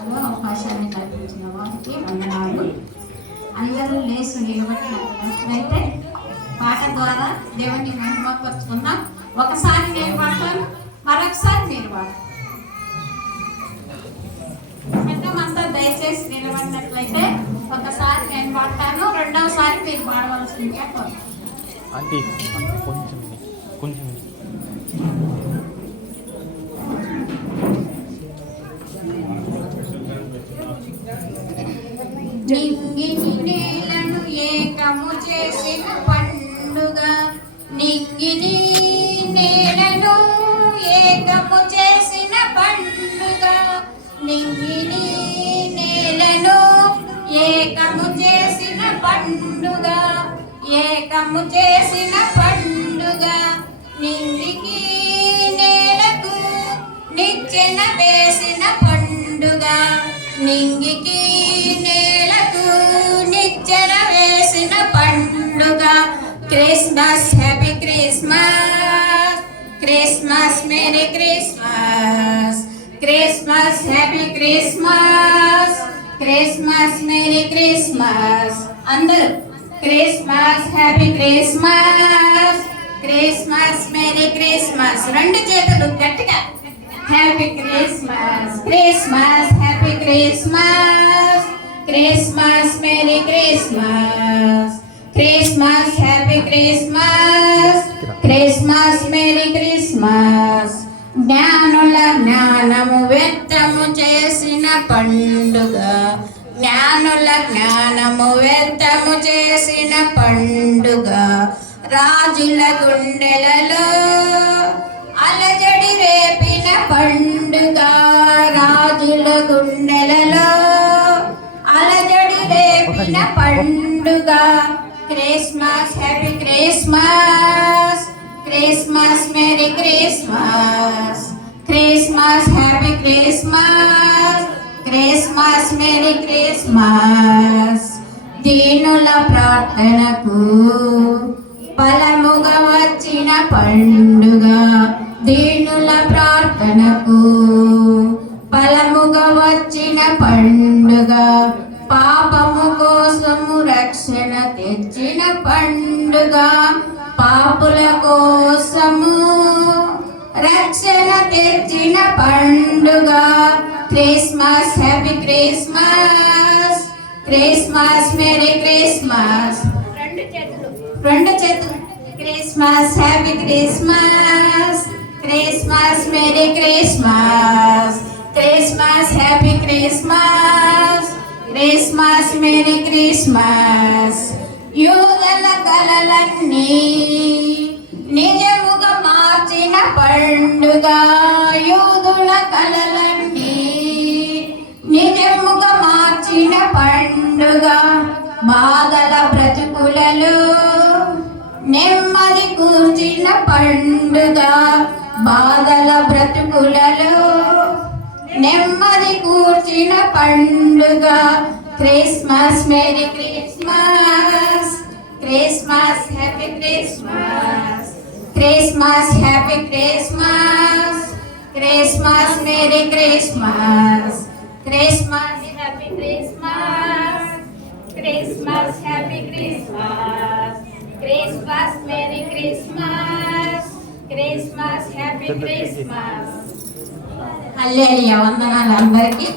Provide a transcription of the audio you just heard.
అవకాశాన్ని కల్పించిన వారికి వందనాలు. అందరూ లేచి నిలబడినట్లయితే పాట ద్వారా దేవుని మహిమపరుచుకుందాం. ఒకసారి నేను పాడతాను, మరొకసారి మీరు పాడతారు. అంతా దయచేసి నిలబడినట్లయితే ఒకసారి నేను పాడతాను, రెండవసారి మీరు పాడవలసిందిగా కోరుతాను. నింగిని నేలను ఏకము చేసిన పండుగ, నింగిని నేలను ఏకము చేసిన పండుగ, నింగిని నేలను ఏకము చేసిన పండుగ, ఏకము చేసిన పండుగ, నింగికి నేలకు నిచ్చెన వేసిన పండుగ, నింగికి నేలకు నిచ్చెన వేసిన పండుగ. Christmas, happy Christmas, Christmas, merry Christmas, Christmas, happy Christmas, Christmas, merry Christmas. అందరూ Christmas, happy Christmas, Christmas, merry Christmas. రెండు చేతులు గట్టిగా. Happy Christmas, Christmas, happy Christmas, Christmas, merry Christmas, Christmas, happy Christmas, Christmas, merry Christmas. జ్ఞానుల జ్ఞానము వ్యక్తము చేసిన పండుగ, జ్ఞానుల జ్ఞానము వ్యక్తము చేసిన పండుగ, రాజుల గుండెలలో అలజడి రేపిన పండుగ, రాజుల గుండెలలో అలజడి రేపిన పండుగ. Christmas, happy Christmas, Christmas, merry Christmas, Christmas, happy Christmas, Christmas, merry Christmas. దీనుల ప్రార్థనకు ఫలముగా వచ్చిన పండుగ, దీనుల ప్రార్థనకు ఫలముగా వచ్చిన పండుగ, పాపము కోసము రక్షణ తెచ్చిన పండుగ, పాపుల కోసము రక్షణ తెచ్చిన పండుగ. Christmas, happy Christmas, Christmas, merry Christmas. రెండు చేతులు. Christmas, happy Christmas, Christmas, merry Christmas, Christmas, happy Christmas, Christmas, merry Christmas. యూదుల కలలన్నీ నిజముగా మార్చిన పండుగ, యూదుల కలలన్నీ నిజముగా మార్చిన పండుగ, బాధల బ్రతుకులలో నెమ్మది కూర్చిన పండుగ, బాధల బ్రతుకులలో నెమ్మది కూర్చిన పండుగ. Christmas, merry Christmas, Christmas, happy Christmas, Christmas, happy Christmas, Christmas, merry Christmas, Christmas, happy Christmas, Christmas, happy Christmas, Christmas, merry Christmas, Christmas, happy Christmas. Hallelujah. వందనాలు అందరికీ.